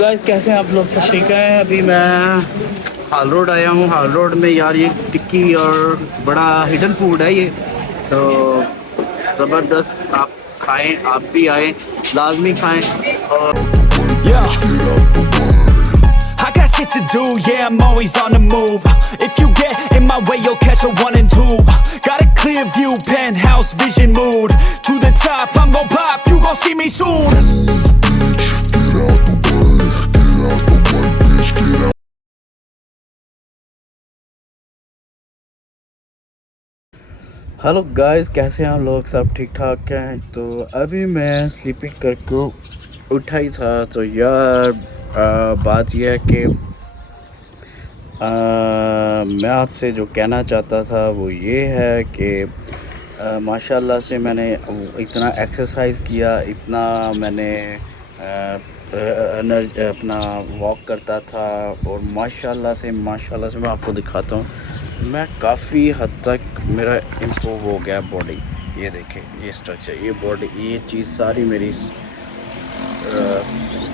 Guys कैसे हैं आप लोग? सब ठीक है। अभी मैं हाल रोड आया हूँ। हाल रोड में यार ये टिक्की और बड़ा हिडन फूड है ये, तो ज़बरदस्त। आप खाएं, आप भी आए, लाजमी खाएं। और I got shit to do, yeah, I'm always on the move. If you get in my way, you'll catch a 1 and 2. Got a clear view, penthouse vision mood. To the top, I'm gon' pop, you gon' see me soon. Hello guys, कैसे हैं आप लोग? सब ठीक ठाक हैं? तो अभी मैं स्लीपिंग करके उठा ही था। तो यार बात यह है कि मैं आपसे जो कहना चाहता था वो ये है कि माशाल्लाह से मैंने इतना एक्सरसाइज किया, इतना मैंने अपना वॉक करता था, और माशाल्लाह से मैं आपको दिखाता हूँ। मैं काफ़ी हद तक मेरा इम्प्रूव हो गया बॉडी। ये देखें, ये स्ट्रक्चर, ये बॉडी, ये चीज़ सारी मेरी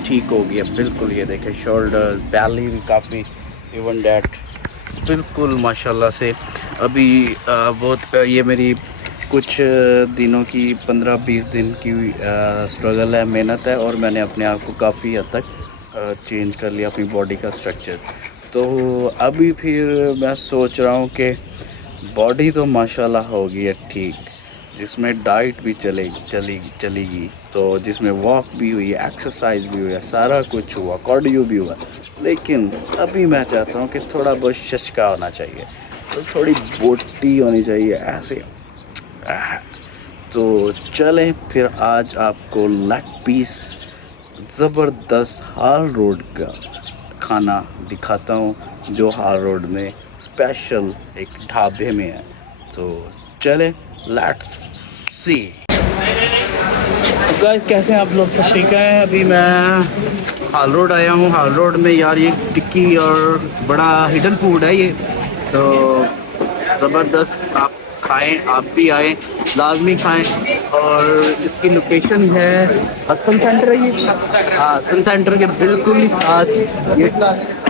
ठीक हो गई है बिल्कुल। ये देखें, शोल्डर, बैली भी काफ़ी, इवन डैट बिल्कुल माशाल्लाह से। अभी बहुत ये मेरी कुछ दिनों की 15-20 दिन की स्ट्रगल है, मेहनत है, और मैंने अपने आप को काफ़ी हद तक चेंज कर लिया, अपनी बॉडी का स्ट्रक्चर। तो अभी फिर मैं सोच रहा हूँ कि बॉडी तो माशाल्लाह हो गई है ठीक, जिसमें डाइट भी चलेगी, तो जिसमें वॉक भी हुई है, एक्सरसाइज भी हुई है, सारा कुछ हुआ, कार्डियो भी हुआ। लेकिन अभी मैं चाहता हूँ कि थोड़ा बहुत शचका होना चाहिए, तो थोड़ी बोटी होनी चाहिए ऐसे। तो चलें फिर आज आपको लेग पीस ज़बरदस्त हाल रोड का खाना दिखाता हूँ, जो हाल रोड में स्पेशल एक ढाबे में है। तो चलें, लेट्स सी। गाइस कैसे हैं आप लोग? सब ठीक है। अभी मैं हाल रोड आया हूँ। हाल रोड में यार ये टिक्की और बड़ा हिडन फूड है ये, तो ज़बरदस्त। आप खाएं, आप भी आए, लाजमी खाएं। और इसकी लोकेशन है हसन सेंटर है ये। हाँ, हसन सेंटर के बिल्कुल ही साथ, ये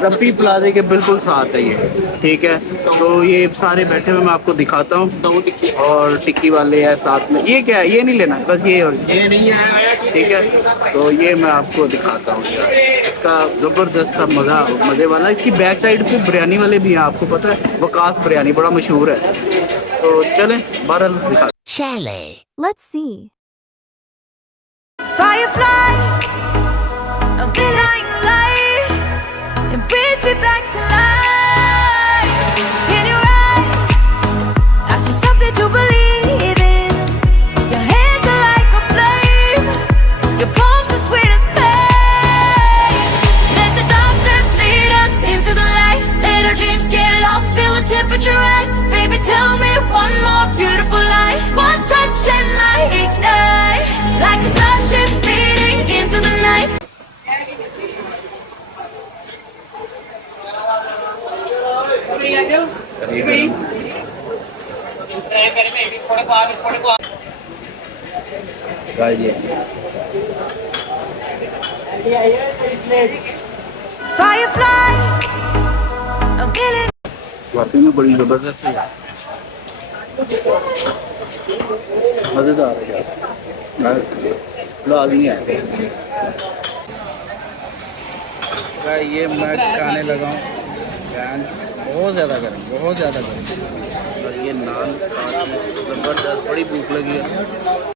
रफ़ी प्लाजे के बिल्कुल साथ है ये, ठीक है। तो ये सारे बैठे हुए, मैं आपको दिखाता हूँ। और टिक्की वाले हैं साथ में। ये क्या है? ये नहीं लेना, बस ये, और ये नहीं है, ठीक है। तो ये मैं आपको दिखाता हूँ यार, इसका ज़बरदस्त सा मज़े वाला। इसकी बैक साइड पे बिरयानी वाले भी हैं, आपको पता है, वकास बिरयानी बड़ा मशहूर है। तो चलें, बहरहाल दिखा। चले, Let's see. fireflies, a midnight light, it brings me back to life. In your eyes, I see something to believe in. Your hands are like a flame, your palms are sweet as pain. Let the darkness lead us into the light. Let our dreams get lost, feel the temperature rise. Baby, tell me one more beautiful lie. One touch and I ignite, like a starship speeding into the night. Fireflies, a million. वाकई में बड़ी ज़बरदस्त है, मज़ेदार है यार, लाजमी है। ये मैं खाने लगा हूँ, बहुत ज़्यादा गर्म, और ये नान ज़बरदस्त, बड़ी भूख लगी है।